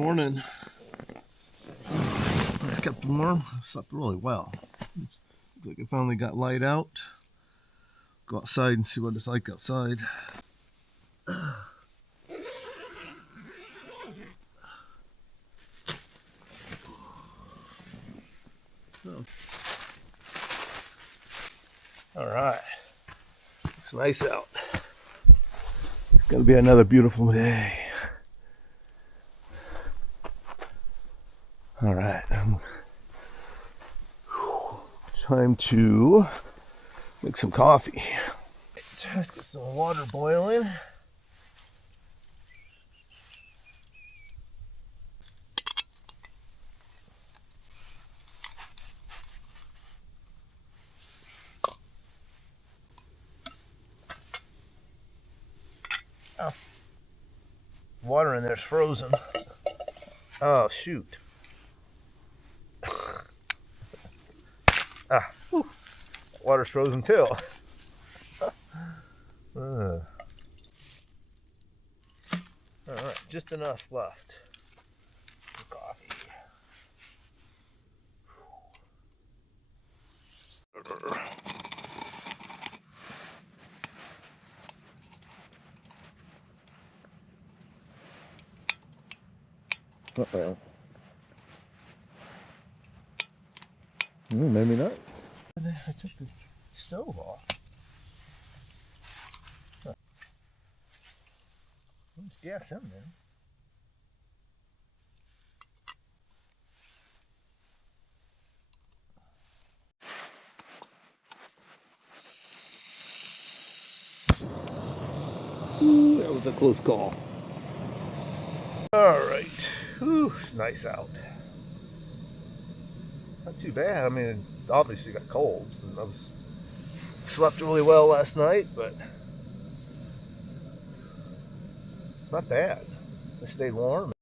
Morning. It's kept warm. I slept really well. Looks like I finally got light out. Go outside and see what it's like outside. So. All right. Looks nice out. It's gonna be another beautiful day. All right. Time to make some coffee. Let's get some water boiling. Oh. Water in there's frozen. Oh, shoot. Whew. Water's frozen too. All right, just enough left for coffee. Uh-oh. Maybe not. I took the stove off. Huh. There's gas in there. Ooh, that was a close call. All right. Ooh, it's nice out. Not too bad. I mean, it obviously got cold. I slept really well last night, but not bad. I stayed warm.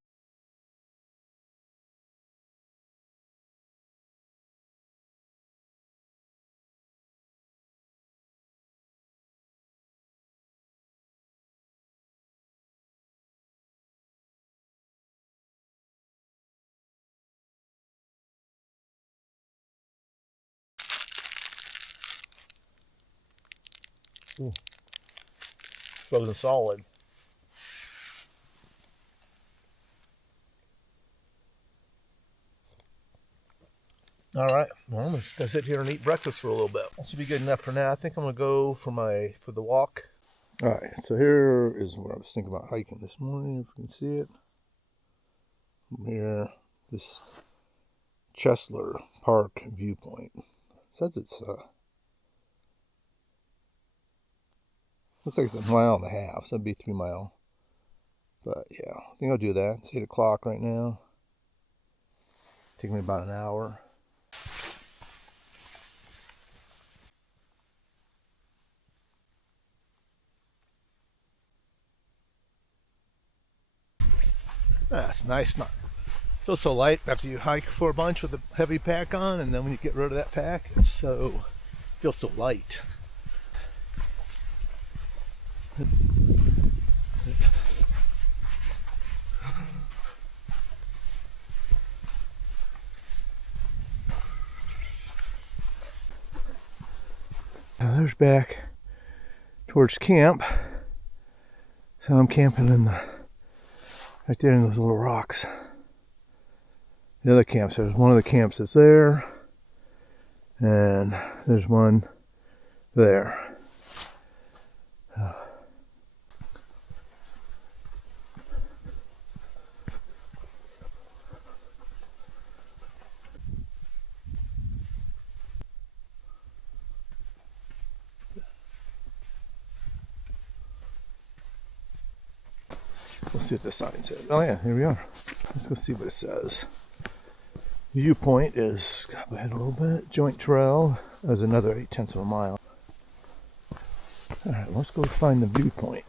Ooh. Frozen solid. All right, well, I'm just gonna sit here and eat breakfast for a little bit. That should be good enough for now. I think I'm gonna go for the walk. All right, so here is what I was thinking about hiking this morning. If you can see it from here, this Chesler Park viewpoint. It says it's looks like it's a mile and a half, so it'd be 3 mile. But yeah, I think I'll do that. It's 8 o'clock right now. Take me about an hour. That's nice. Not feels so light after you hike for a bunch with a heavy pack on, and then when you get rid of that pack, feels so light. Now there's back towards camp. So I'm camping right there in those little rocks. The other camps, there's one of the camps that's there, and there's one there. We'll see what the sign says. Oh yeah, here we are. Let's go see what it says. Viewpoint is, go ahead a little bit. Joint trail is another 0.8 of a mile. All right, let's go find the viewpoint.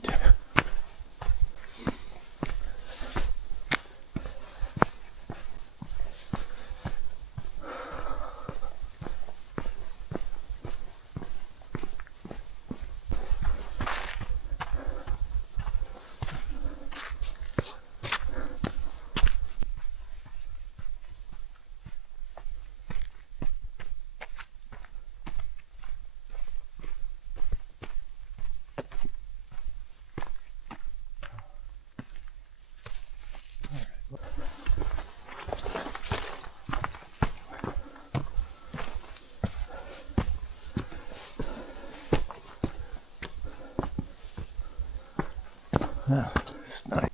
Yeah, it's nice.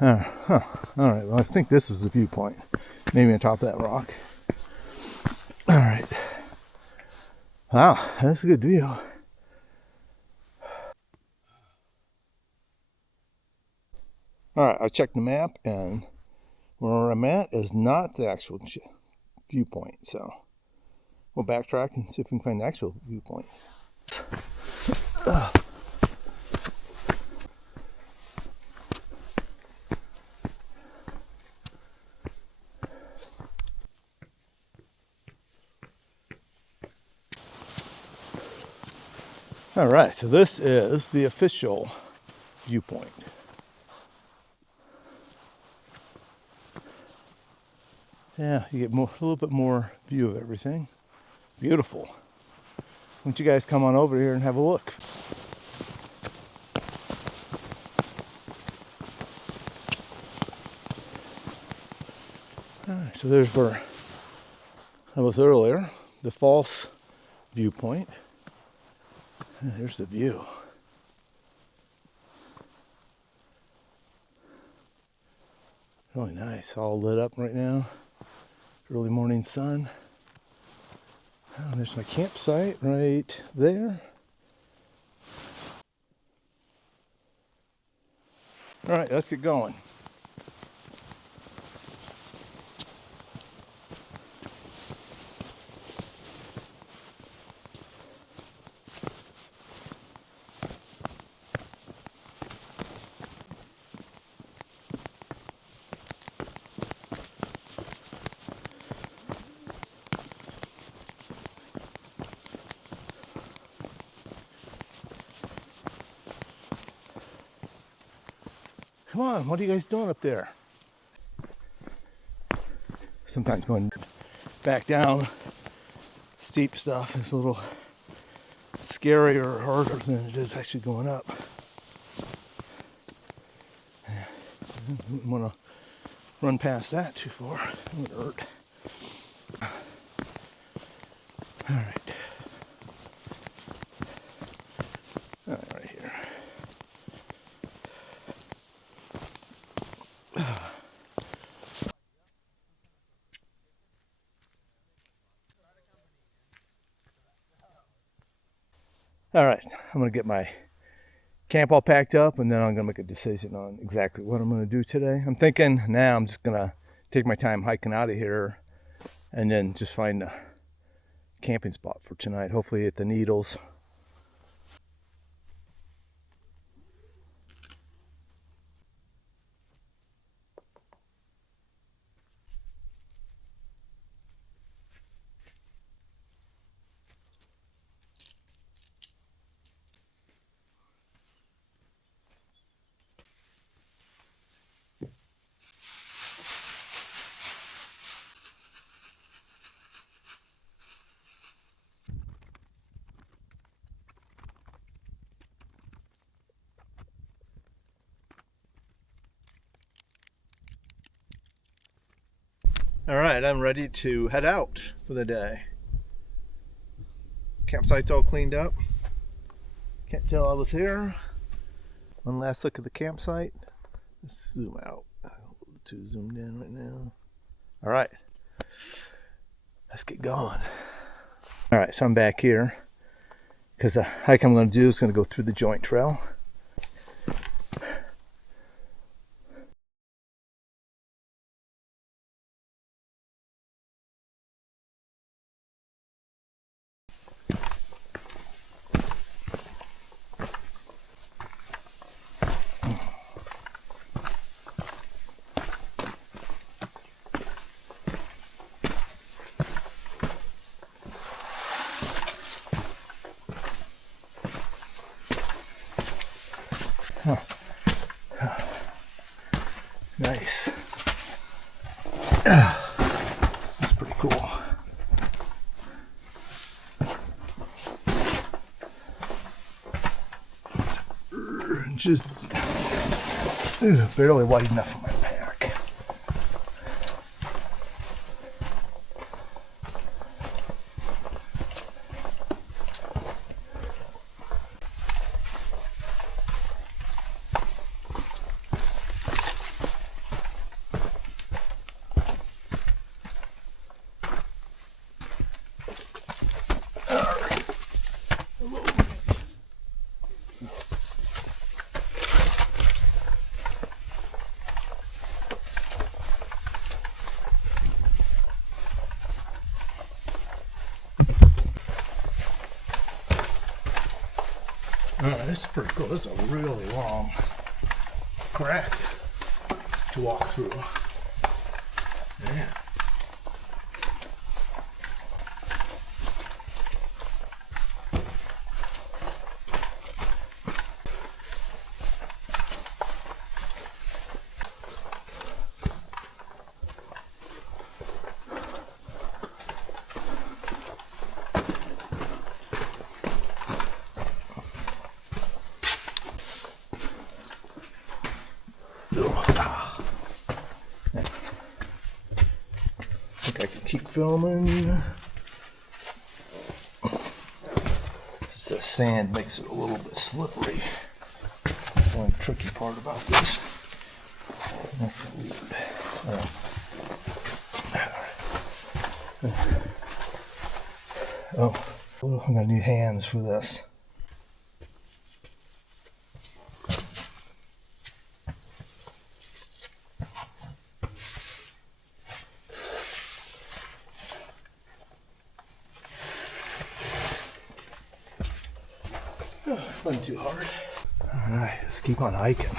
Huh. All right, well, I think this is the viewpoint. Maybe on top of that rock. All right. Wow, that's a good view. All right, I checked the map, and where I'm at is not the actual viewpoint. So we'll backtrack and see if we can find the actual viewpoint. All right, so this is the official viewpoint. Yeah, you get a little bit more view of everything. Beautiful. Why don't you guys come on over here and have a look? All right, so there's where I was earlier, the false viewpoint. And there's the view. Really nice, all lit up right now. Early morning sun. Oh, there's my campsite right there. All right, let's get going. Come on, what are you guys doing up there? Sometimes going back down steep stuff is a little scarier or harder than it is actually going up. Wouldn't want to run past that too far. It would hurt. All right. All right, right here. All right, I'm gonna get my camp all packed up, and then I'm gonna make a decision on exactly what I'm gonna do today. I'm thinking now I'm just gonna take my time hiking out of here and then just find a camping spot for tonight, hopefully at the Needles. All right, I'm ready to head out for the day. Campsite's all cleaned up. Can't tell I was here. One last look at the campsite. Let's zoom out. I'm a little too zoomed in right now. All right, let's get going. All right, so I'm back here because the hike I'm going to do is going to go through the joint trail. Nice. That's pretty cool. Just barely wide enough for my pack. This is pretty cool. This is a really long crack to walk through. Yeah. I think I can keep filming. The sand makes it a little bit slippery. That's the only tricky part about this. That's the weed. Oh, I'm gonna need hands for this. Wasn't too hard. All right, let's keep on hiking.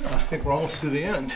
I think we're almost to the end.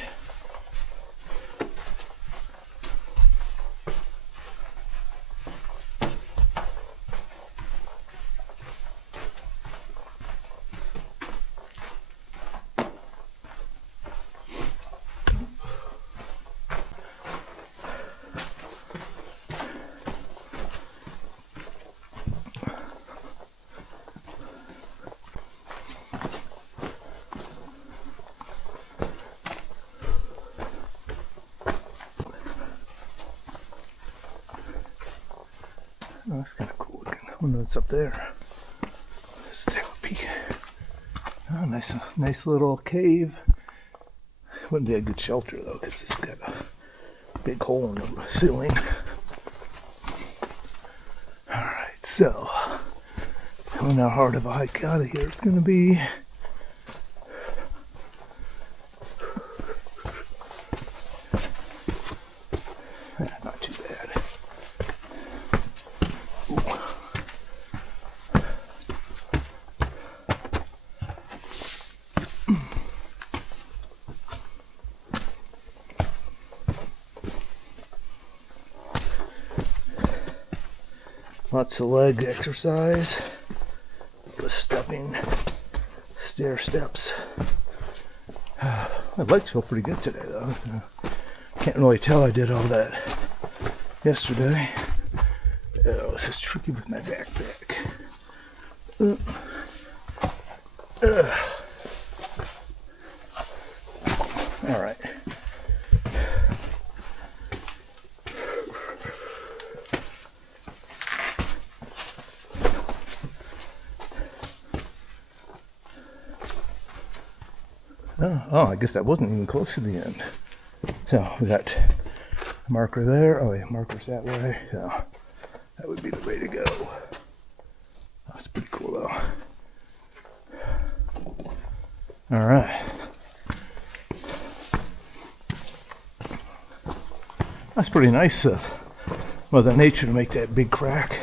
Oh, that's kind of cool looking. I wonder what's up there. Let's take a peek. Oh, nice little cave. Wouldn't be a good shelter though, because it's got a big hole in the ceiling. Alright, so I don't know how hard of a hike out of here it's going to be. Not too bad. Lots of leg exercise, the stepping, stair steps. My legs feel pretty good today though. Can't really tell I did all that yesterday. Oh, this is tricky with my backpack. All right. Oh, I guess that wasn't even close to the end. So we got a marker there. Oh yeah, markers that way. So that would be the way to go. That's pretty cool though. All right. That's pretty nice of Mother Nature to make that big crack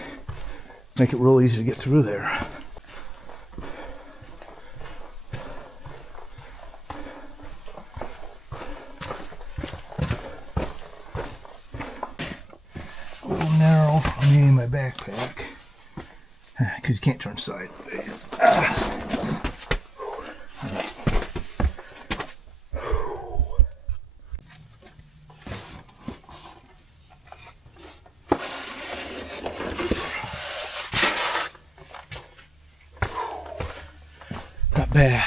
Make it real easy to get through there. A little narrow for me in my backpack because you can't turn sideways. Not bad.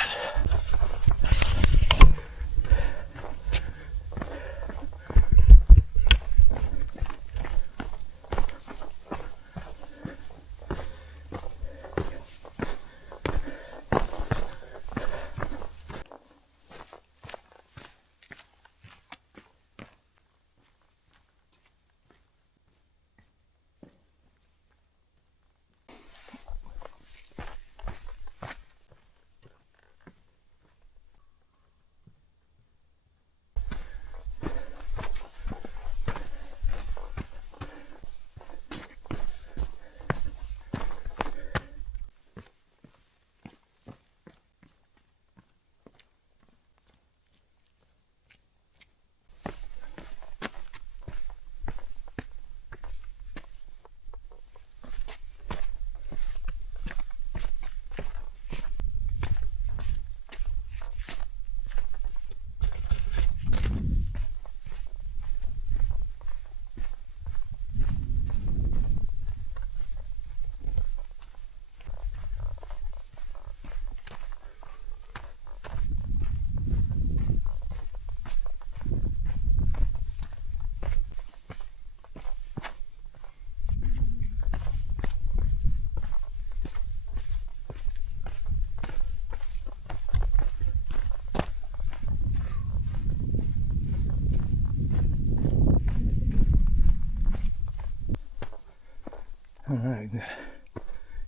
Alright,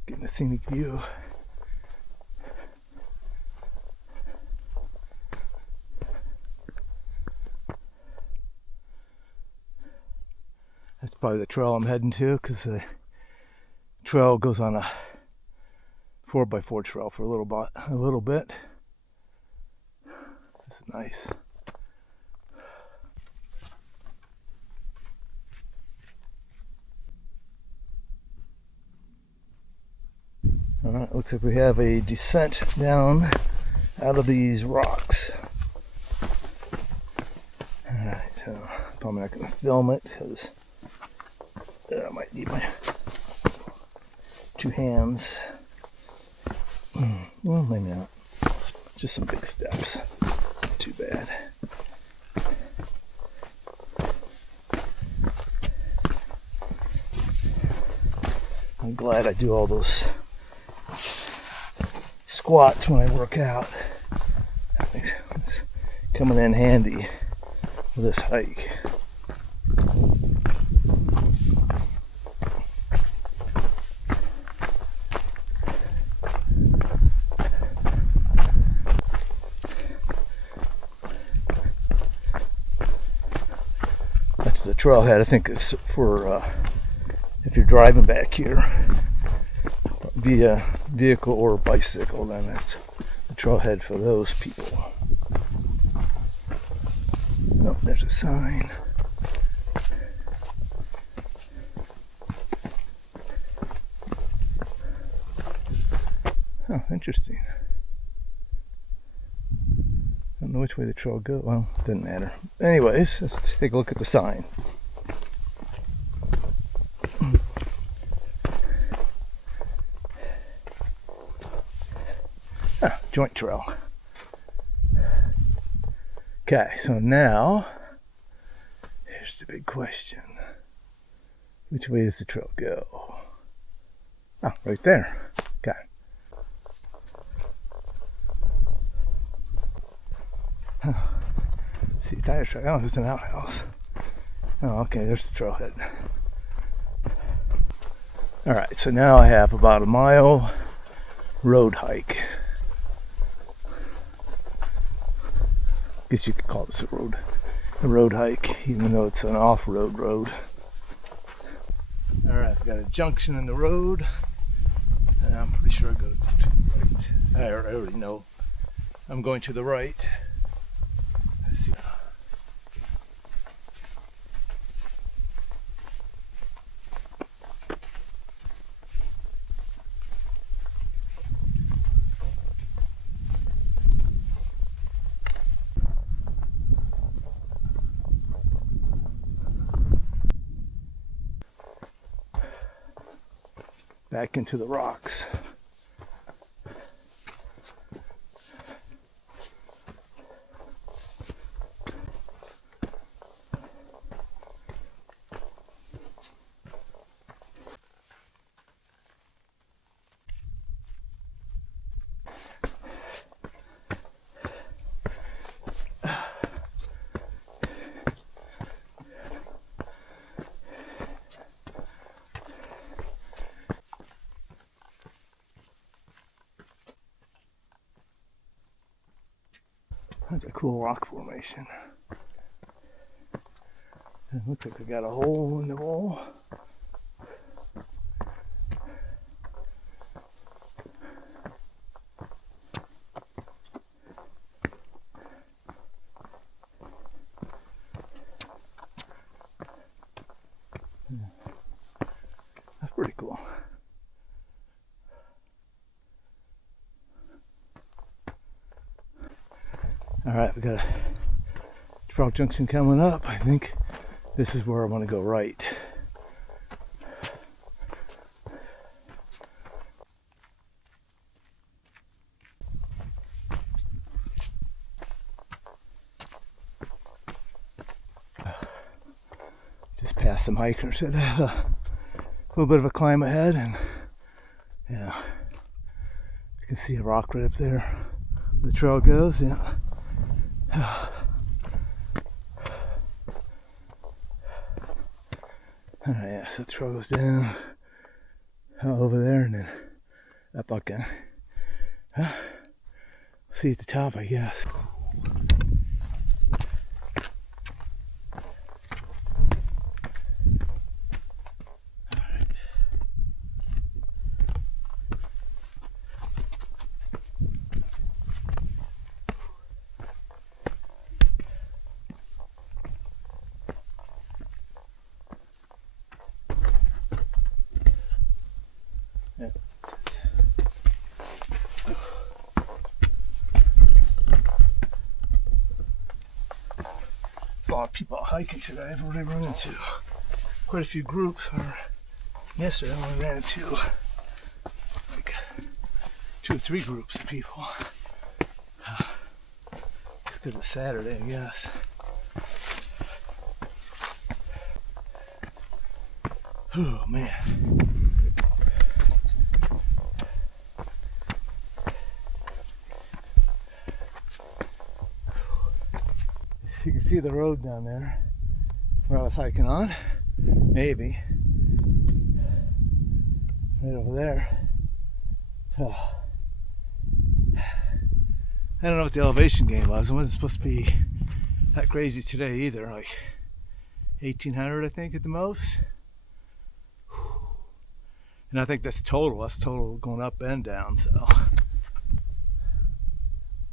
getting a scenic view. That's probably the trail I'm heading to, because the trail goes on a 4x4 trail for a little bit. This is nice. Alright, looks like we have a descent down out of these rocks. Alright, so probably not going to film it because I might need my two hands. Well, maybe not. It's just some big steps. It's not too bad. I'm glad I do all those squats when I work out. It's coming in handy for this hike. That's the trailhead. I think it's for if you're driving back here via vehicle or bicycle, then that's the trailhead for those people. Oh, there's a sign. Oh, interesting. I don't know which way the trail goes. Well, it doesn't matter. Anyways, let's take a look at the sign. Joint trail. Okay, so now here's the big question. Which way does the trail go? Oh, right there. Okay. Oh, see, tire track. Oh, there's an outhouse. Oh, okay, there's the trailhead. Alright, so now I have about a mile road hike. I guess you could call this a road hike, even though it's an off-road road. Alright, I've got a junction in the road. And I'm pretty sure I go to the right. I already know I'm going to the right. Let's see. Back into the rocks. That's a cool rock formation. It looks like we got a hole in the wall. That's pretty cool. Alright, we got a Frog Junction coming up. I think this is where I want to go right. Just past some hikers that have a little bit of a climb ahead, and yeah, you can see a rock right up there where the trail goes. Yeah. Alright, yeah, so the trail goes down over there and then up again. See at the top, I guess. Yeah, that's it. There's a lot of people out hiking today. I've already run into quite a few groups. Or yesterday I only ran into like 2 or 3 groups of people. It's because it's Saturday, I guess. Oh man. You can see the road down there where I was hiking on. Maybe. Right over there. Oh. I don't know what the elevation gain was. It wasn't supposed to be that crazy today either. Like 1800 I think at the most. And I think that's total. That's total going up and down. So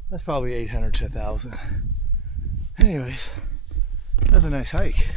that's probably 800 to 1,000. Anyways, that was a nice hike.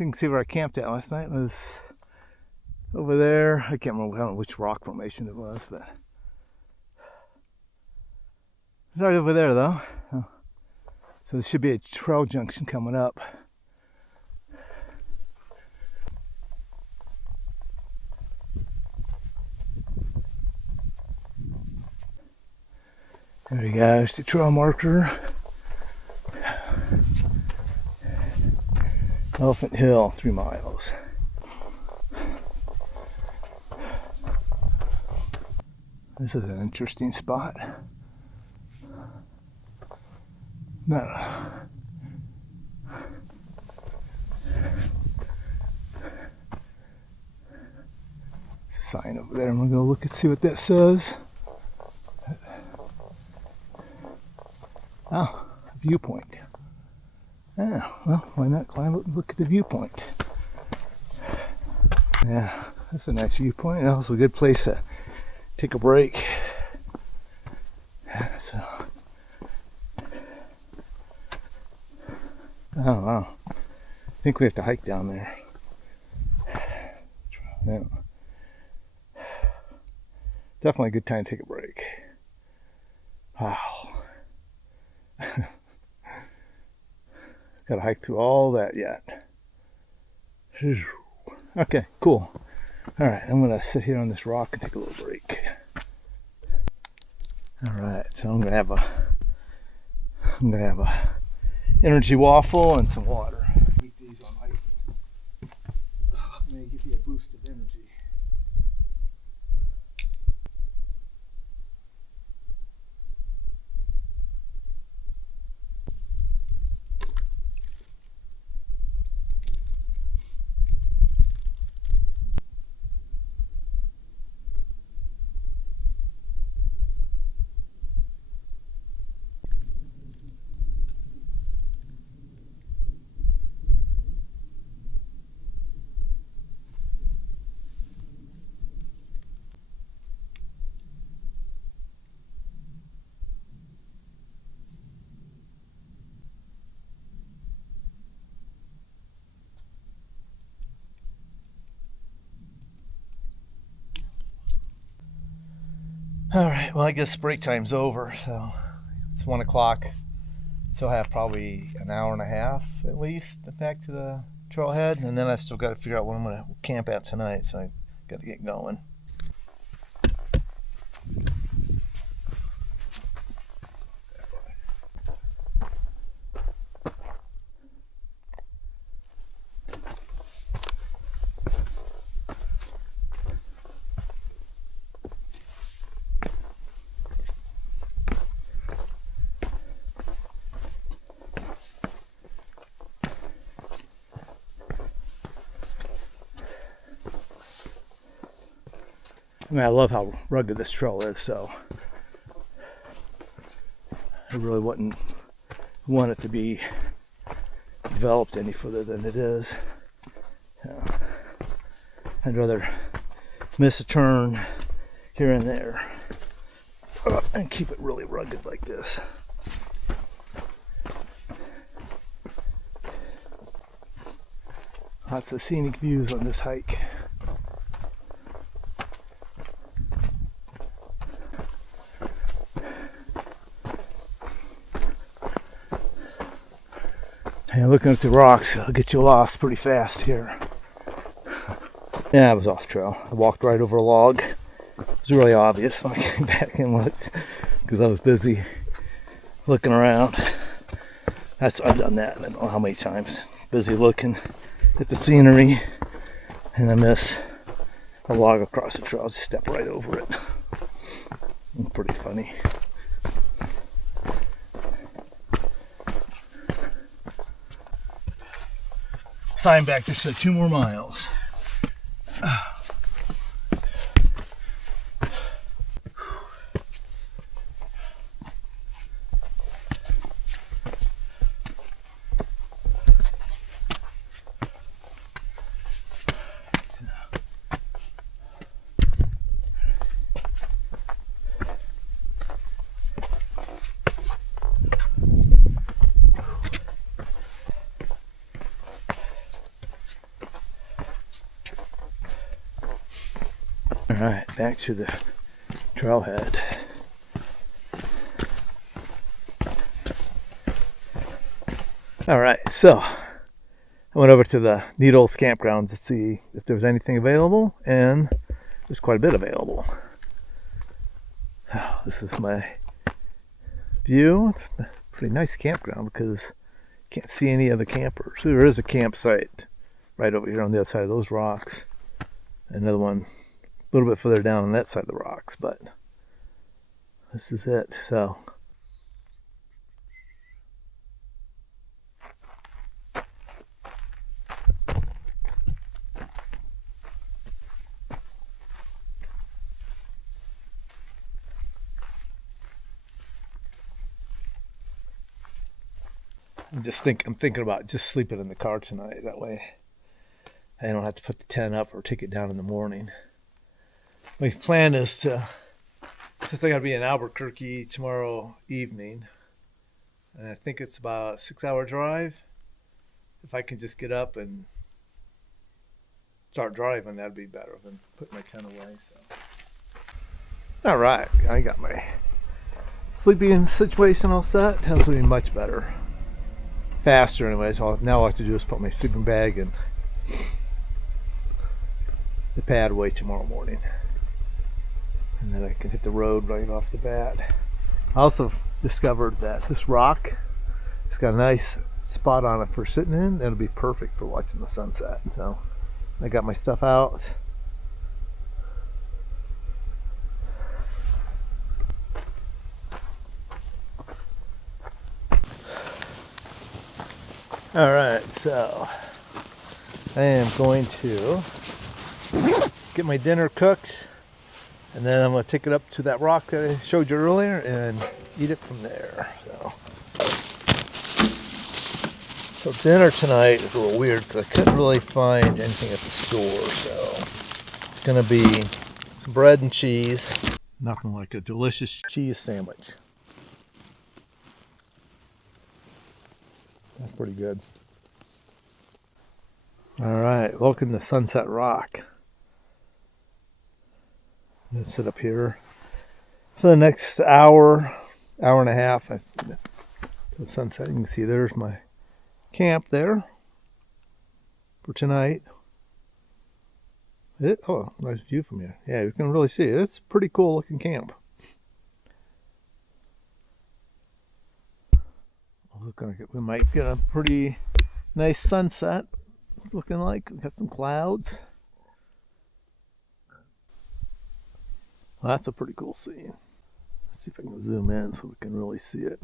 you can see where I camped at last night. It was over there. I can't remember, I don't know which rock formation it was, but it's right over there though. Oh. So there should be a trail junction coming up. There we go, there's the trail marker. Elephant Hill, 3 miles. This is an interesting spot. No. There's a sign over there. I'm gonna go look and see what that says. Oh, viewpoint. Yeah, well, why not climb up and look at the viewpoint? Yeah, that's a nice viewpoint. Also a good place to take a break. Yeah, so. Oh, wow. I think we have to hike down there. Yeah. Definitely a good time to take a break. Wow. Gotta hike through all that yet. Okay, cool. Alright, I'm gonna sit here on this rock and take a little break. Alright, so I'm gonna have a energy waffle and some water. Eat these on hiking. May give you a boost of energy. Alright, well I guess break time's over, so it's 1 o'clock. Still have probably an hour and a half at least back to the trailhead, and then I still got to figure out what I'm going to camp at tonight, so I got to get going. I mean, I love how rugged this trail is, so I really wouldn't want it to be developed any further than it is. I'd rather miss a turn here and there and keep it really rugged like this. Lots of scenic views on this hike. And looking at the rocks, it'll get you lost pretty fast here. Yeah, I was off trail. I walked right over a log. It was really obvious when I came back and looked because I was busy looking around. I've done that, I don't know how many times. Busy looking at the scenery and I miss a log across the trail. I just step right over it. It's pretty funny. Sign back there said 2 more miles. back to the trailhead. Alright, so I went over to the Needles campground to see if there was anything available, and there's quite a bit available. Oh, this is my view. It's a pretty nice campground because you can't see any other campers. There is a campsite right over here on the other side of those rocks. Another one a little bit further down on that side of the rocks, but this is it. So I'm thinking about just sleeping in the car tonight. That way I don't have to put the tent up or take it down in the morning. My plan is to, since I got to be in Albuquerque tomorrow evening, and I think it's about a 6-hour drive, if I can just get up and start driving, that'd be better than putting my tent away. So. All right, I got my sleeping situation all set. It's going to be much better. Faster anyway, so now all I have to do is put my sleeping bag and the pad away tomorrow morning, and then I can hit the road right off the bat. I also discovered that this rock, it's got a nice spot on it for sitting in. It'll be perfect for watching the sunset. So I got my stuff out. All right, so I am going to get my dinner cooked, and then I'm going to take it up to that rock that I showed you earlier and eat it from there. So dinner tonight is a little weird because I couldn't really find anything at the store, so it's going to be some bread and cheese. Nothing like a delicious cheese sandwich. That's pretty good. All right, welcome to Sunset Rock. I'm going to sit up here for the next hour and a half. To the sunset, you can see there's my camp there for tonight. Oh, nice view from here. Yeah, you can really see it. It's a pretty cool looking camp. We might get a pretty nice sunset looking like. We've got some clouds. Well, that's a pretty cool scene. Let's see if I can zoom in so we can really see it.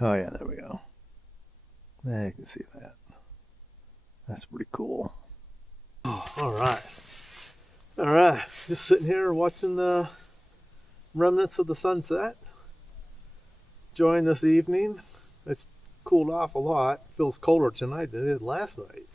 Oh yeah, there we go. There you can see that. That's pretty cool. Oh, all right. Just sitting here watching the remnants of the sunset. Enjoying this evening. It's cooled off a lot. Feels colder tonight than it did last night.